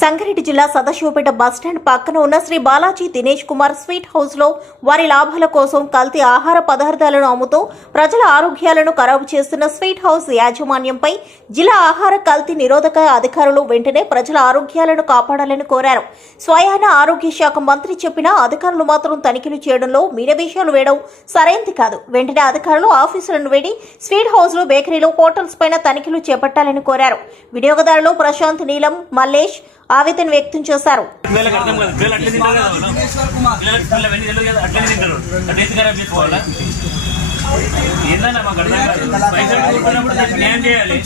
సంగారెడ్డి జిల్లా సదాశివపేట బస్టాండ్ పక్కన ఉన్న శ్రీ బాలాజీ దినేష్ కుమార్ స్వీట్ హౌస్లో వారి లాభాల కోసం కల్తీ ఆహార పదార్థాలను అమ్ముతూ ప్రజల ఆరోగ్యాలను ఖరాబు చేస్తున్న స్వీట్ హౌస్ యాజమాన్యంపై జిల్లా ఆహార కల్తీ నిరోధక అధికారులు వెంటనే ప్రజల ఆరోగ్యాలను కాపాడాలని కోరారు. స్వయాన ఆరోగ్య శాఖ మంత్రి చెప్పినా అధికారులు మాత్రం తనిఖీలు చేయడంలో మీనవేషాలు వేయడం సరైంది కాదు. వెంటనే అధికారులు ఆఫీసులను వేడి స్వీట్ హౌస్లో బేకరీలో హోటల్స్ పైన తనిఖీలు చేపట్టాలని కోరారు. వినియోగదారులు ప్రశాంత్ నీలం మల్లేష్ ఆవేదన వ్యక్తం చేశారు. తింటారు ఏందన్నా మాకు అర్థం కాదు పైసలు కొట్టుకున్నప్పుడు దానికి న్యాయం చేయాలి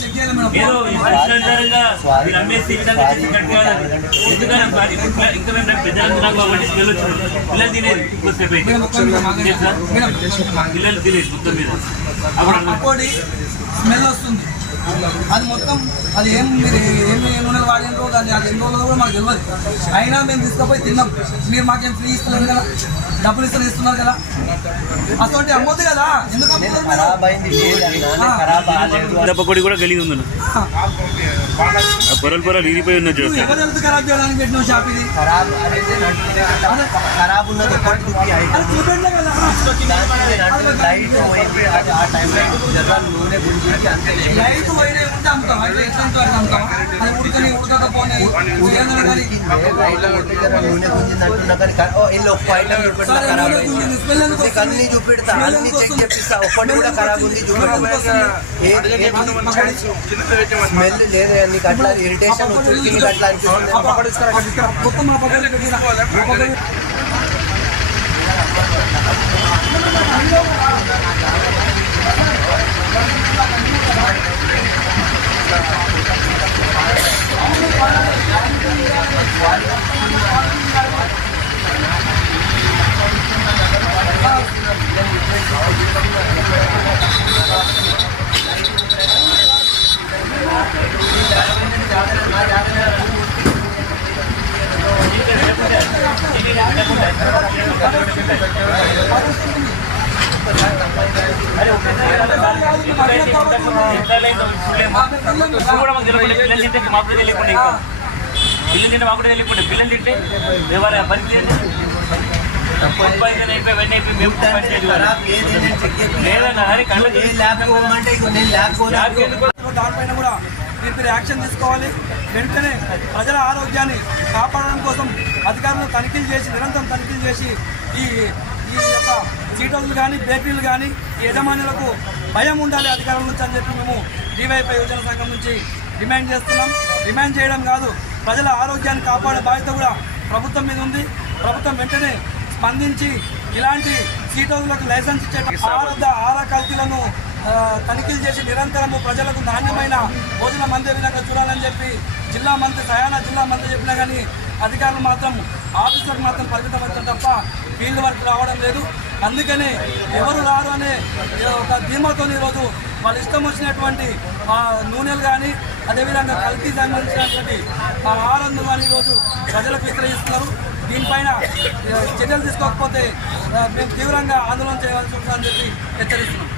ఏదో ఇష్టానుసారంగా మీరు అమ్మేసి ఈ విధంగా చేసి కట్టు కాదు ఇంకా మేము రేపు పెద్దలు కాబట్టి పిల్లలు పిల్లలు తినేది పిల్లలు తినేది మొత్తం మీద అప్పుడు స్మెల్ వస్తుంది. అది మొత్తం అది ఏం మీరు ఏమి నూనె వాడినో దాన్ని అది ఎన్ని రోజులు కూడా మాకు తెలియదు అయినా మేము తీసుకుపోయి తిన్నాం. మీరు మాకేం ఫ్రీ ఇస్తున్నారు కదా? డబ్బులు ఇస్తారు ఇస్తున్నారు కదా? అటువంటి అమ్మొద్దు కదా? ఎందుకు కూడా గలీజ్ ఉంది పొరలు పొరలు ఇరిగిపోయి ఉన్న చూసి ఎవరు హెల్త్ ఖరాబ్ చేయడానికి పెట్టిన షాప్ ఇది? ఖరాబ్ ఉన్నది లైట్ ఉంటే అమ్ముతాం అమ్ముతాం అది ఉడకని అన్ని? చూపెడతా అన్ని చెక్? చేపిస్తా ఒక్కటి కూడా ఖరాబ్ ఉంది స్మెల్ లేదు నీకు అట్లా ఇరిటేషన్ అట్లా అనిపిస్తుంది కూడా మాకు తెలియకుండా పిల్లలు తింటే మాకు కూడా తెలియకుండా ఇంకా. పిల్లలు తింటే మాకు కూడా తెలియకుండా పిల్లలు తింటే ఎవరి పరిస్థితి దానిపైన కూడా మీరు యాక్షన్ తీసుకోవాలి. వెంటనే ప్రజల ఆరోగ్యాన్ని కాపాడడం కోసం అధికారులు తనిఖీలు చేసి నిరంతరం తనిఖీలు చేసి ఈ ఈ యొక్క సీటర్లు కానీ బేకరీలు కానీ ఈ యజమానులకు భయం ఉండాలి అధికారుల నుంచి అని చెప్పి మేము డివైపై యువజన సంఘం నుంచి డిమాండ్ చేస్తున్నాం. డిమాండ్ చేయడం కాదు ప్రజల ఆరోగ్యాన్ని కాపాడే బాధ్యత కూడా ప్రభుత్వం మీద ఉంది. ప్రభుత్వం వెంటనే స్పందించి ఇలాంటి సీటర్లకు లైసెన్స్ ఇచ్చే ఆహార ఆహార కల్తీలను తనిఖీలు చేసి నిరంతరము ప్రజలకు నాణ్యమైన భోజనం అందే విధంగా చూడాలని చెప్పి జిల్లా మంత్రి సయానా జిల్లా మంత్రి చెప్పినా కానీ అధికారులు మాత్రం ఆఫీసర్కి మాత్రం పరిమితం తప్ప ఫీల్డ్ వర్క్ రావడం లేదు. అందుకనే ఎవరు రారు అనే ఒక ధీమాతో ఈరోజు వాళ్ళ ఇష్టం వచ్చినటువంటి నూనెలు కానీ అదేవిధంగా కల్తీ సంబంధించినటువంటి ఆ కానీ ఈరోజు ప్రజలకు విక్రయిస్తున్నారు. దీనిపైన చర్యలు తీసుకోకపోతే మేము తీవ్రంగా ఆందోళన చేయాల్సి ఉంటుందని చెప్పి హెచ్చరిస్తున్నాం.